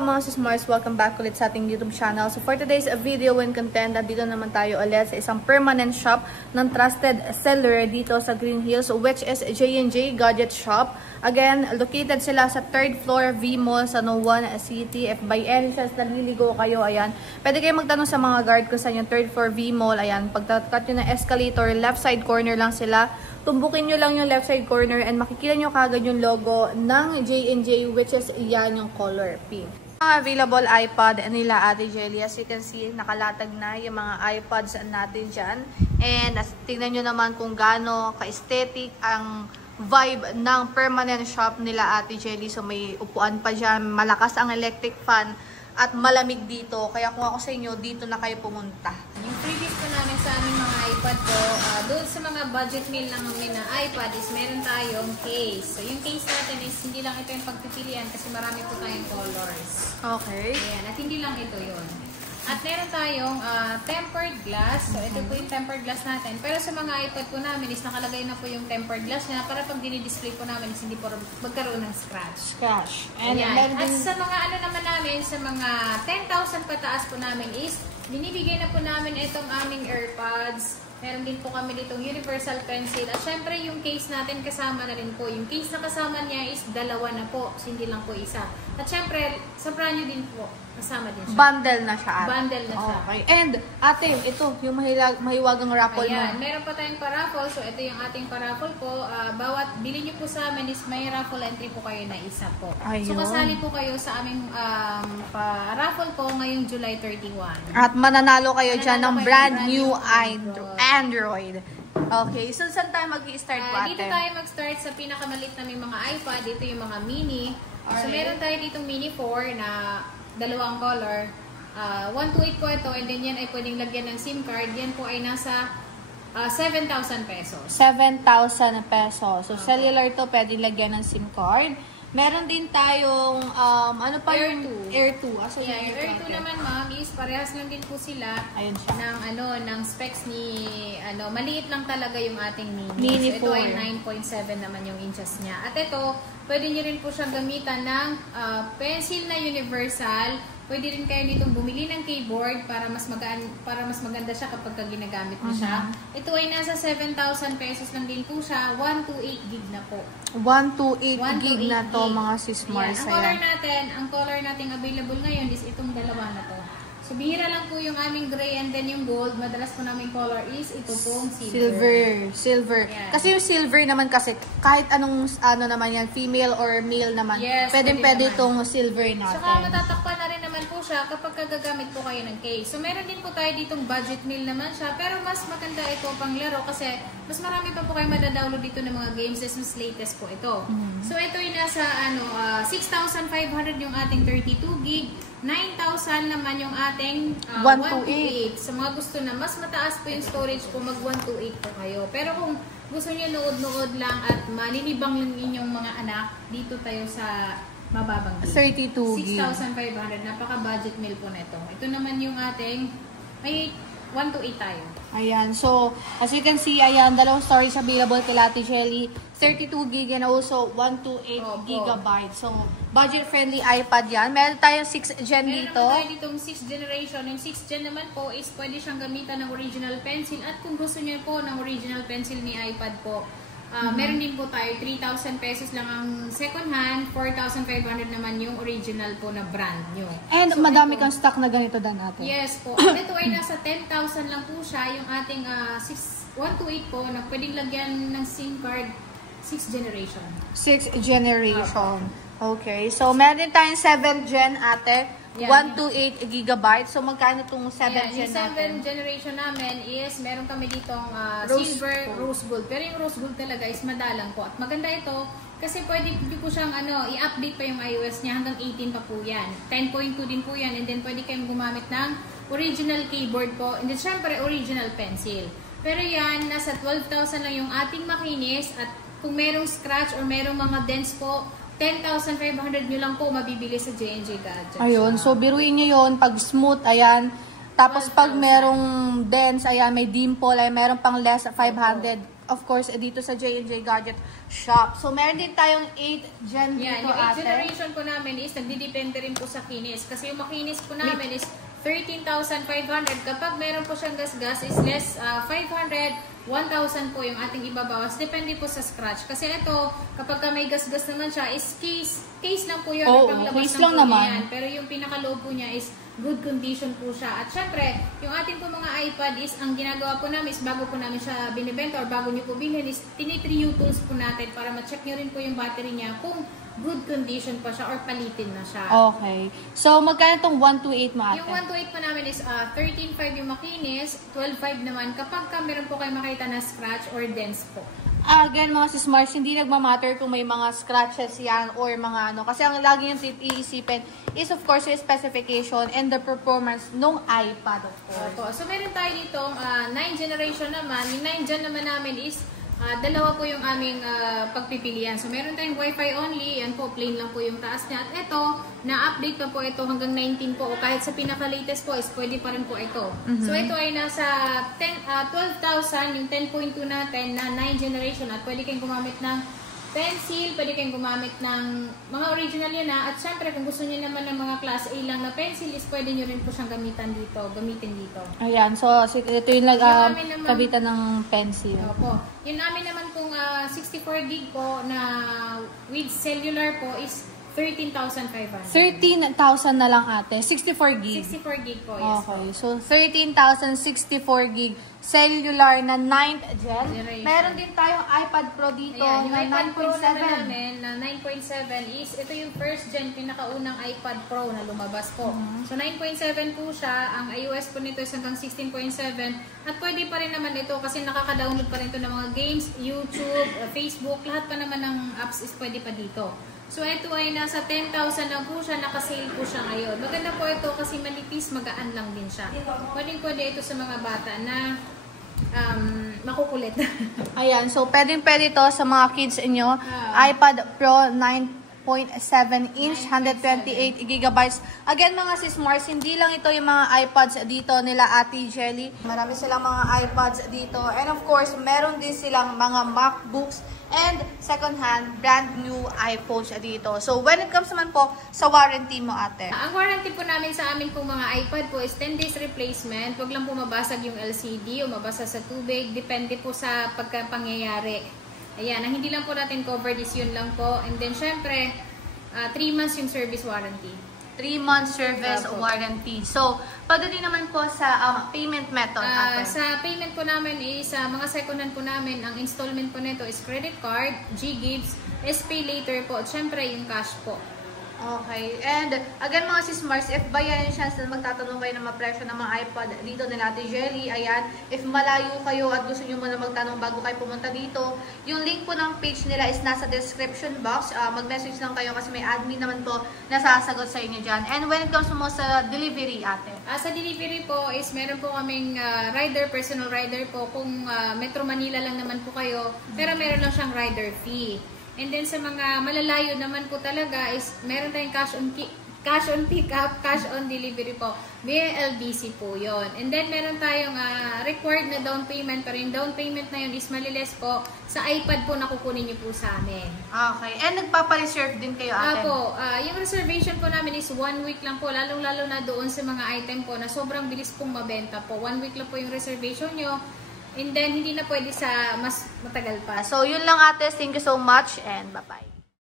mga Mars, welcome back ulit sa ating YouTube channel. So for today's video and content, dito naman tayo ulit sa isang permanent shop ng trusted seller dito sa Green Hills, which is J&J Gadget Shop. Again, located sila sa 3rd floor V Mall sa Noan City. If by any chance naliligo kayo, ayan, pwede kayo magtanong sa mga guard kung saan yung 3rd floor V Mall. Ayan, pagtakat nyo ng escalator, left side corner lang sila. Tumbukin nyo lang yung left side corner and makikita nyo kagad yung logo ng J&J, which is yan yung color pink. Mga available iPad nila Ate Jelly. As you can see, nakalatag na yung mga iPads natin dyan. And tingnan nyo naman kung gaano ka-aesthetic ang vibe ng permanent shop nila Ate Jelly. So may upuan pa dyan, malakas ang electric fan at malamig dito. Kaya kung ako sa inyo, dito na kayo pumunta. Yung freebies ko namin sa aming mga iPad ko, doon sa mga budget meal lang namin na iPad is meron tayong case. So yung case natin is hindi lang ito yung pagpipilian kasi marami po tayong colors. Okay. Ayan, at hindi lang ito yun. At meron tayong tempered glass. So ito po yung tempered glass natin. Pero sa mga iPad po namin is nakalagay na po yung tempered glass na para pag dinidisplay po namin is hindi po magkaroon ng scratch. And at sa mga ano naman namin, sa mga 10,000 pataas po namin is binibigay na po namin itong aming AirPods. Meron din po kami ditong universal pencil. At syempre yung case natin kasama na rin po. Yung case na kasama niya is dalawa na po. Hindi lang po isa. At syempre, sa pranyo din po. Kasama din siya. Bundle na siya. Bundle na siya. Okay. And ate, ito, yung mahiwagang raffle mo. Ayan, meron pa tayong paraffle. So ito yung ating paraffle po. Bawat bili nyo po sa amin is may raffle entry po kayo na isa po. Ayun. So kasali po kayo sa aming raffle po ngayong July 31. At mananalo kayo dyan ng brand new Android. Okay, so saan tayo mag-i-start po ate? Dito tayo mag-start sa pinakamalit na mga iPad. Dito yung mga mini. So meron tayo ditong mini 4 na dalawang color. 128 po ito, and then yan ay pwedeng lagyan ng SIM card. Yan po ay nasa 7,000 pesos. 7,000 pesos. So cellular to, pwedeng lagyan ng SIM card. Meron din tayong, ano pa Air yung 2. Air 2. So, yeah, yung Air 2 naman, ma'am, is parehas lang din po sila. Ayun siya. Ng specs ni, maliit lang talaga yung ating mini. Mini so, ito 4. ay 9.7 naman yung inches niya. At ito, pwede nyo rin po siyang gamitan ng pencil na universal. Pwede rin kayo ditong bumili ng keyboard para mas maganda siya kapag ginagamit mo siya. Ito ay nasa 7,000 pesos lang din po siya. 128 gig na po. 128 gig na to mga Mars. Ang color natin available ngayon is itong dalawa na to. So bihira lang po yung aming gray and then yung gold. Madalas po namin color is ito pong Silver. Yeah. Kasi yung silver naman kasi kahit anong naman yan, female or male naman. Yes, pwede itong silver natin. Saka matatakpan na rin naman po siya kapag gagamit po kayo ng case. So meron din po tayo ditong budget meal naman siya. Pero mas maganda ito pang laro kasi mas marami pa po kayo madadownload dito ng mga games. Mas latest po ito. So ito ay nasa 6,500 yung ating 32 gig. 9,000 naman yung ating 128. Sa mga gusto na mas mataas po yung storage po, mag 128 po kayo. Pero kung gusto niyo nood-nood lang at maninibang yung inyong mga anak, dito tayo sa mababang gig. 32 gig. 6,500. Napaka-budget meal po nito. Ito naman yung ating, may 128 tayo. Ayan. So, as you can see, ayan, dalawang storage available kay Ate Jelly. 32 gig and also 128 gigabytes. So, budget-friendly iPad yan. Meron tayong 6th gen dito. Meron tayo ditong 6th generation. Yung 6th gen naman po is pwede siyang gamitan ng original pencil. At kung gusto niyo po ng original pencil ni iPad po, meron din po tayo 3,000 pesos lang ang second hand, 4,500 naman yung original po na brand nyo. And so, madami kang stock na ganito dan natin. Yes po. At ito ay nasa 10,000 lang po siya, yung ating 128 po na pwedeng lagyan ng SIM card 6th generation. 6th generation. Okay. So, meron din tayong 7th gen ate. 128 gigabytes. So, magkano itong 7th gen natin? Yung 7th generation namin is, meron kami ditong silver, rose gold. Pero yung rose gold talaga is madalang po. At maganda ito, kasi pwede po siyang i-update pa yung iOS niya hanggang 18 pa po yan. 10.2 din po yan. And then, pwede kayong gumamit ng original keyboard po. And then, syempre, original pencil. Pero yan, nasa 12,000 lang yung ating makinis. At kung merong scratch or merong mga dents po, 10,500 nyo lang po mabibili sa J&J Gadget. Ayun. So, biruin nyo yun. Pag smooth, ayan. Tapos, pag merong dents, ayan, may dimple, ay meron pang less 500 of course, dito sa J&J Gadget Shop. So, meron din tayong 8 gen dito, Yung 8th ate. generation po namin is nagdidepende rin po sa kinis. Kasi yung makinis po namin is 13,500. Kapag meron po siyang gasgas is less 500, 1,000 po yung ating ibabawas. Depende po sa scratch. Kasi ito, kapag may gasgas naman siya, is case lang po yun. Case lang naman. Yan. Pero yung pinakaloob po niya is good condition po siya. At syempre, yung ating po mga iPad is, ang ginagawa po namin is bago po namin siya binibenta or bago nyo po bilhin is tinitry tools po natin para ma-check nyo rin po yung battery niya kung good condition pa siya or palitin na siya. Okay. So, magkano itong 128 mo, ate? Yung 128 po namin is 13.5 yung makinis, 12.5 naman kapag meron po kayo makita na scratch or dents po. Again, mga sis-Mars, hindi nagmamatter kung may mga scratches yan or mga ano. Kasi ang lagi yung iisipin is of course yung specification and the performance nung iPad, of course. Opo. So, meron tayo ditong 9th generation naman. Yung 9th gen naman namin is dalawa po yung aming pagpipilian. So, meron tayong Wi-Fi only. Yan po, plain lang po yung taas niya. At ito, na-update pa po ito hanggang 19 po. O kahit sa pinaka-latest po, is pwede pa rin po ito. So, ito ay nasa 12,000, yung 10.2 natin na 9th generation. At pwede kayong gumamit ng pencil, pwede kayong gumamit ng mga original yan na. At syempre, kung gusto niyo naman ng mga class A lang na pencil, is pwede nyo rin po siyang gamitin dito. Ayan, so ito yung kabitan ng pencil. Opo. Yung namin naman pong 64 gig po na with cellular po is 13,500. 13,000 na lang, ate. 64 gig. 64 gig po, yes. Okay. So, 13,064 gig cellular na 9th gen. Meron din tayong iPad Pro dito. Ayan, yung na iPad Pro 9.7. namin na 9.7 is, ito yung first gen, pinakaunang iPad Pro na lumabas po. So, 9.7 po siya. Ang iOS po nito is hanggang 16.7. At pwede pa rin naman ito kasi nakaka-download pa rin ito ng mga games, YouTube, Facebook, lahat pa naman ng apps is pwede pa dito. So, ito ay nasa 10,000 lang po siya. Naka-sale po siya ngayon. Maganda po ito kasi manipis, magaan lang din siya. Pwede ito sa mga bata na makukulit. Ayan. So, pwede ito sa mga kids inyo. iPad Pro 9.7 inch, 128 gigabytes. Again, mga sis-Mars, hindi lang ito yung mga iPads dito nila Ate Jelly. Marami silang mga iPads dito. And of course, meron din silang mga MacBooks and second-hand, brand new iPhones dito. So, when it comes naman po sa warranty mo, ate? Ang warranty po namin sa amin pong mga iPad po is 10 days replacement. Huwag lang po mabasag yung LCD o mabasa sa tubig. Depende po sa pagkapangyayari. Ayan, ang hindi lang po natin covered is yun lang po. And then, syempre, 3 months yung service warranty. 3 months service warranty. So, pagdating naman po sa payment method, ate? Sa payment po namin is, mga second-hand po namin, ang installment po nito is credit card, G-Gives, SPay later po, at syempre yung cash po. Okay. And again, mga sis-Mars, if bayan siya sa magtatanong kayo ng mapresyo ng mga iPad dito nila Ate Jelly, ayan, if malayo kayo at gusto nyo muna magtanong bago kayo pumunta dito, yung link po ng page nila is nasa description box. Mag-message lang kayo kasi may admin naman po na sasagot sa inyo dyan. And when it comes mo sa delivery, ate? Sa delivery po is meron po kaming rider, personal rider po. Kung Metro Manila lang naman po kayo, pero meron lang siyang rider fee. And then sa mga malalayo naman po talaga is meron tayong cash on pickup, cash on delivery po. Via LBC po yon. And then meron tayong required na down payment. Pero yung down payment na yun is maliles po. Sa iPad po nakukunin niyo po sa amin. Okay. And nagpapa-reserve din kayo, ate? Yung reservation po namin is 1 week lang po. Lalong-lalo na doon sa mga item po na sobrang bilis pong mabenta po. 1 week lang po yung reservation nyo. And then, hindi na pwede sa mas matagal pa. So, yun lang, ate. Thank you so much and bye-bye.